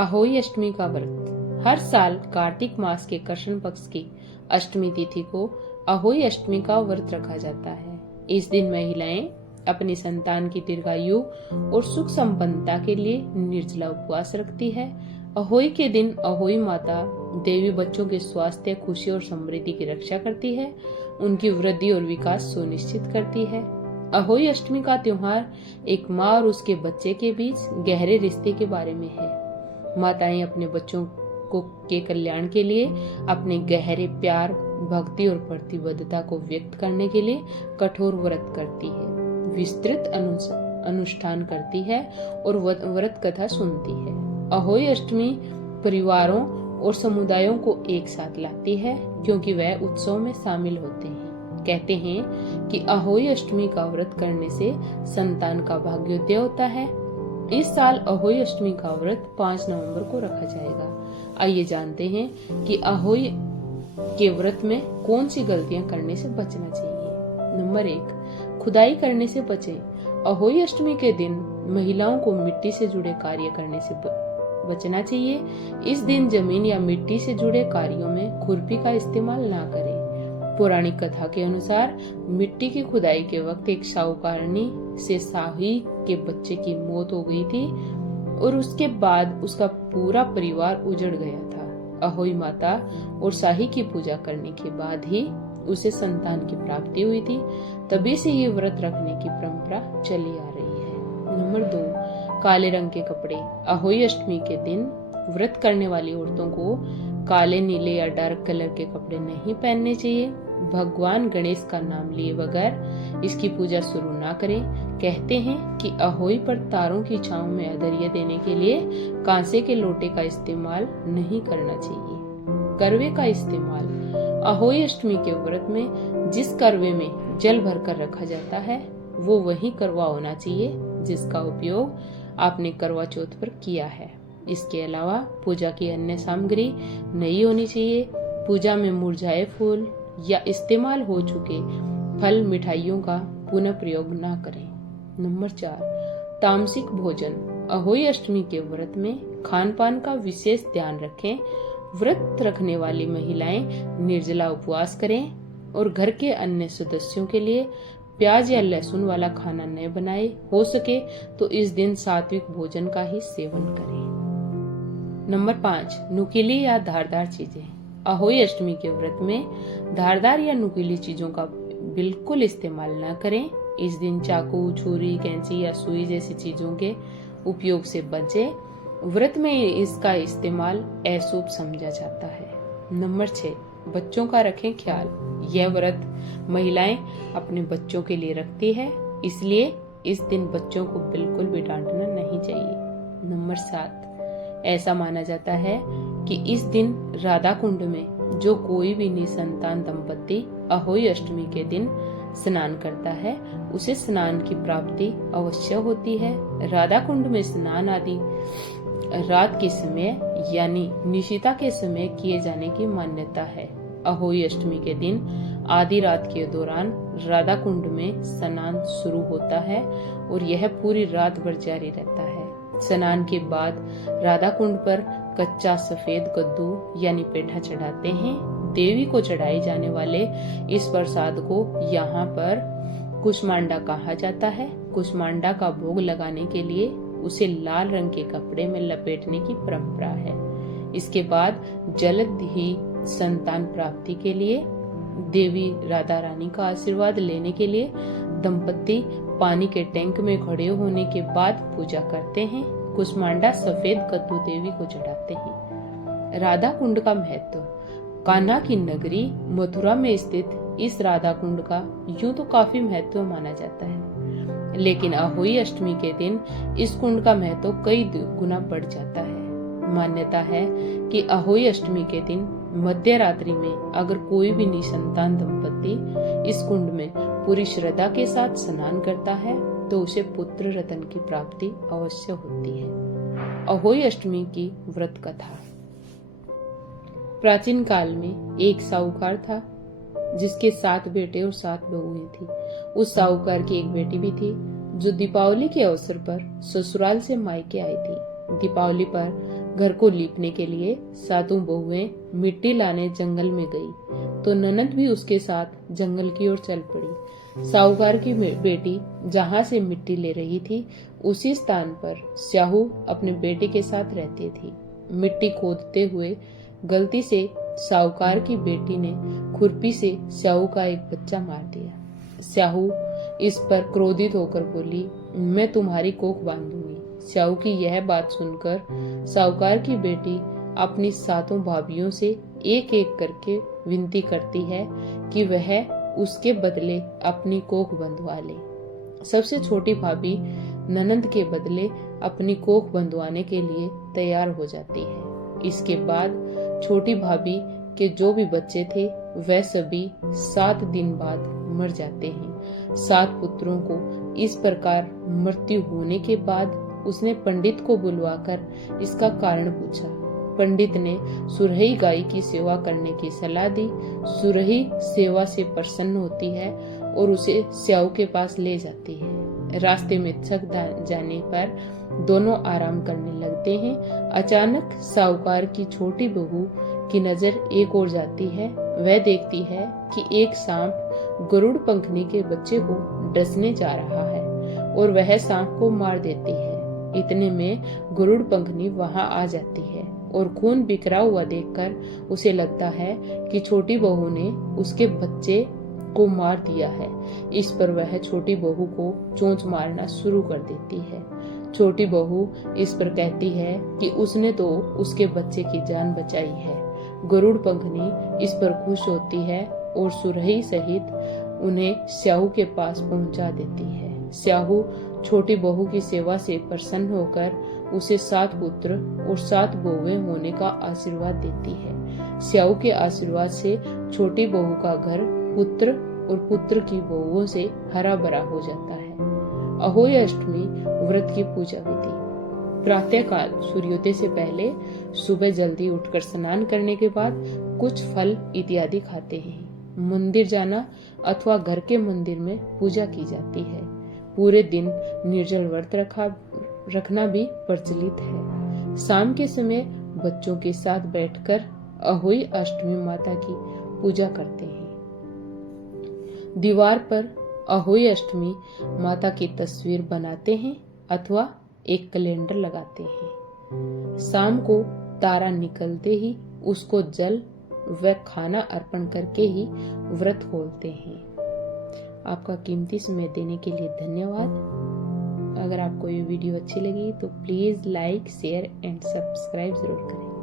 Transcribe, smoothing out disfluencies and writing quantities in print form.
अहोई अष्टमी का व्रत। हर साल कार्तिक मास के कृष्ण पक्ष की अष्टमी तिथि को अहोई अष्टमी का व्रत रखा जाता है। इस दिन महिलाएं अपनी संतान की दीर्घायु और सुख संपन्नता के लिए निर्जला उपवास रखती है। अहोई के दिन अहोई माता देवी बच्चों के स्वास्थ्य, खुशी और समृद्धि की रक्षा करती है, उनकी वृद्धि और विकास सुनिश्चित करती है। अहोई अष्टमी का त्योहार एक माँ और उसके बच्चे के बीच गहरे रिश्ते के बारे में है। माताएं अपने बच्चों के कल्याण के लिए अपने गहरे प्यार, भक्ति और प्रतिबद्धता को व्यक्त करने के लिए कठोर व्रत करती है, विस्तृत अनुष्ठान करती है और व्रत कथा सुनती है। अहोई अष्टमी परिवारों और समुदायों को एक साथ लाती है क्योंकि वह उत्सव में शामिल होते हैं। कहते हैं कि अहोई अष्टमी का व्रत करने से संतान का भाग्योदय होता है। इस साल अहोई अष्टमी का व्रत 5 नवंबर को रखा जाएगा। आइए जानते हैं कि अहोई के व्रत में कौन सी गलतियां करने से बचना चाहिए। नंबर 1, खुदाई करने से बचें। अहोई अष्टमी के दिन महिलाओं को मिट्टी से जुड़े कार्य करने से बचना चाहिए। इस दिन जमीन या मिट्टी से जुड़े कार्यों में खुरपी का इस्तेमाल ना करें। पौराणिक कथा के अनुसार मिट्टी की खुदाई के वक्त एक साहूकारनी से शाही के बच्चे की मौत हो गई थी और उसके बाद उसका पूरा परिवार उजड़ गया था। अहोई माता और शाही की पूजा करने के बाद ही उसे संतान की प्राप्ति हुई थी। तभी से ये व्रत रखने की परंपरा चली आ रही है। नंबर 2, काले रंग के कपड़े। अहोई अष्टमी के दिन व्रत करने वाली औरतों को काले, नीले या डार्क कलर के कपड़े नहीं पहनने चाहिए। भगवान गणेश का नाम लिए बगैर इसकी पूजा शुरू ना करें। कहते हैं कि अहोई पर तारों की छांव में अधैर्य देने के लिए कांसे के लोटे का इस्तेमाल नहीं करना चाहिए। करवे का इस्तेमाल। अहोई अष्टमी के व्रत में जिस करवे में जल भरकर रखा जाता है वो वही करवा होना चाहिए जिसका उपयोग आपने करवा चौथ पर किया है। इसके अलावा पूजा की अन्य सामग्री नहीं होनी चाहिए। पूजा में मुरझाए फूल या इस्तेमाल हो चुके फल, मिठाइयों का पुनः प्रयोग ना करें। नंबर 4, तामसिक भोजन। अहोई अष्टमी के व्रत में खान पान का विशेष ध्यान रखें। व्रत रखने वाली महिलाएं निर्जला उपवास करें और घर के अन्य सदस्यों के लिए प्याज या लहसुन वाला खाना न बनाए। हो सके तो इस दिन सात्विक भोजन का ही सेवन करें। नंबर 5, नुकीली या धारदार चीजें। अहोई अष्टमी के व्रत में धारदार या नुकीली चीजों का बिल्कुल इस्तेमाल न करें। इस दिन चाकू, छुरी, कैंची या सुई जैसी चीजों के उपयोग से बचें। व्रत में इसका इस्तेमाल अशुभ समझा जाता है। नंबर 6, बच्चों का रखें ख्याल। यह व्रत महिलाएं अपने बच्चों के लिए रखती है, इसलिए इस दिन बच्चों को बिल्कुल भी डांटना नहीं चाहिए। नंबर 7, ऐसा माना जाता है कि इस दिन राधा कुंड में जो कोई भी निसंतान दंपत्ति अहोई अष्टमी के दिन स्नान करता है उसे स्नान की प्राप्ति अवश्य होती है। राधा कुंड में स्नान आदि रात के समय यानी निशिता के समय किए जाने की मान्यता है। अहोई अष्टमी के दिन आधी रात के दौरान राधा कुंड में स्नान शुरू होता है और यह पूरी रात भर जारी रहता है। स्नान के बाद राधा कुंड पर कच्चा सफेद कद्दू यानी पेठा चढ़ाते हैं। देवी को चढ़ाए जाने वाले इस प्रसाद को यहाँ पर कुष्मांडा कहा जाता है। कुष्मांडा का भोग लगाने के लिए उसे लाल रंग के कपड़े में लपेटने की परंपरा है। इसके बाद जल्द ही संतान प्राप्ति के लिए देवी राधा रानी का आशीर्वाद लेने के लिए दंपत्ति पानी के टैंक में खड़े होने के बाद पूजा करते हैं। कुष्मांडा सफेद कद्दू देवी को चढ़ाते हैं। राधा कुंड का महत्व। कान्हा की नगरी मथुरा में स्थित इस राधा कुंड का यूं तो काफी महत्व माना जाता है, लेकिन अहोई अष्टमी के दिन इस कुंड का महत्व कई गुना बढ़ जाता है। मान्यता है कि अहोई अष्टमी के दिन मध्य रात्रि में अगर कोई भी निसंतान दंपत्ति इस कुंड में पूरी श्रद्धा के साथ स्नान करता है तो उसे पुत्र रत्न की प्राप्ति अवश्य होती है। अहोई अष्टमी की व्रत कथा। प्राचीन काल में एक साहूकार था जिसके 7 बेटे और 7 बहुएं थी। उस साहूकार की एक बेटी भी थी जो दीपावली के अवसर पर ससुराल से मायके आई थी। दीपावली पर घर को लीपने के लिए सातों बहुएं मिट्टी लाने जंगल में गई तो ननद भी उसके साथ जंगल की ओर चल पड़ी। साहूकार की बेटी जहाँ से मिट्टी ले रही थी उसी स्थान पर स्याहू अपने बेटे के साथ रहती थी। मिट्टी खोदते हुए गलती से साहूकार की बेटी ने खुरपी से स्याहू का एक बच्चा मार दिया। स्याहू इस पर क्रोधित होकर बोली, मैं तुम्हारी कोख बांधूंगी। स्याहू की यह बात सुनकर साहूकार की बेटी अपनी सातों भाभियों से एक एक करके विनती करती है कि वह उसके बदले अपनी कोख बंधवा ले। सबसे छोटी भाभी ननद के बदले अपनी कोख बंधवाने के लिए तैयार हो जाती है। इसके बाद छोटी भाभी के जो भी बच्चे थे वह सभी 7 दिन बाद मर जाते हैं। 7 पुत्रों को इस प्रकार मृत्यु होने के बाद उसने पंडित को बुलवाकर इसका कारण पूछा। पंडित ने सुरही गाय की सेवा करने की सलाह दी। सुरही सेवा से प्रसन्न होती है और उसे स्याहू के पास ले जाती है। रास्ते में थक जाने पर दोनों आराम करने लगते हैं। अचानक साहूकार की छोटी बहू की नजर एक ओर जाती है। वह देखती है कि एक सांप गरुड़ पंखनी के बच्चे को डसने जा रहा है और वह सांप को मार देती है। इतने में गरुड़ पंखनी वहां आ जाती है और खून बिखरा हुआ देखकर उसे लगता है कि छोटी बहू ने उसके बच्चे को मार दिया है। इस पर वह छोटी बहू को चोंच मारना शुरू कर देती है। छोटी बहू इस पर कहती है कि उसने तो उसके बच्चे की जान बचाई है। गरुड़ पंखनी इस पर खुश होती है और सुरही सहित उन्हें स्याहू के पास पहुंचा देती है। स्याहू छोटी बहू की सेवा से प्रसन्न होकर उसे 7 पुत्र और 7 बहुएं होने का आशीर्वाद देती है। स्याहू के आशीर्वाद से छोटी बहू का घर पुत्र और पुत्र की बहुओं से हरा भरा हो जाता है। अहोई अष्टमी व्रत की पूजा विधि। प्रातः काल सूर्योदय से पहले सुबह जल्दी उठकर स्नान करने के बाद कुछ फल इत्यादि खाते हैं। मंदिर जाना अथवा घर के मंदिर में पूजा की जाती है। पूरे दिन निर्जल व्रत रखना भी प्रचलित है। शाम के समय बच्चों के साथ बैठकर अहोई अष्टमी माता की पूजा करते हैं। दीवार पर अहोई अष्टमी माता की तस्वीर बनाते हैं अथवा एक कैलेंडर लगाते हैं। शाम को तारा निकलते ही उसको जल व खाना अर्पण करके ही व्रत खोलते हैं। आपका कीमती समय देने के लिए धन्यवाद। अगर आपको ये वीडियो अच्छी लगी तो please like, share and subscribe जरूर करें।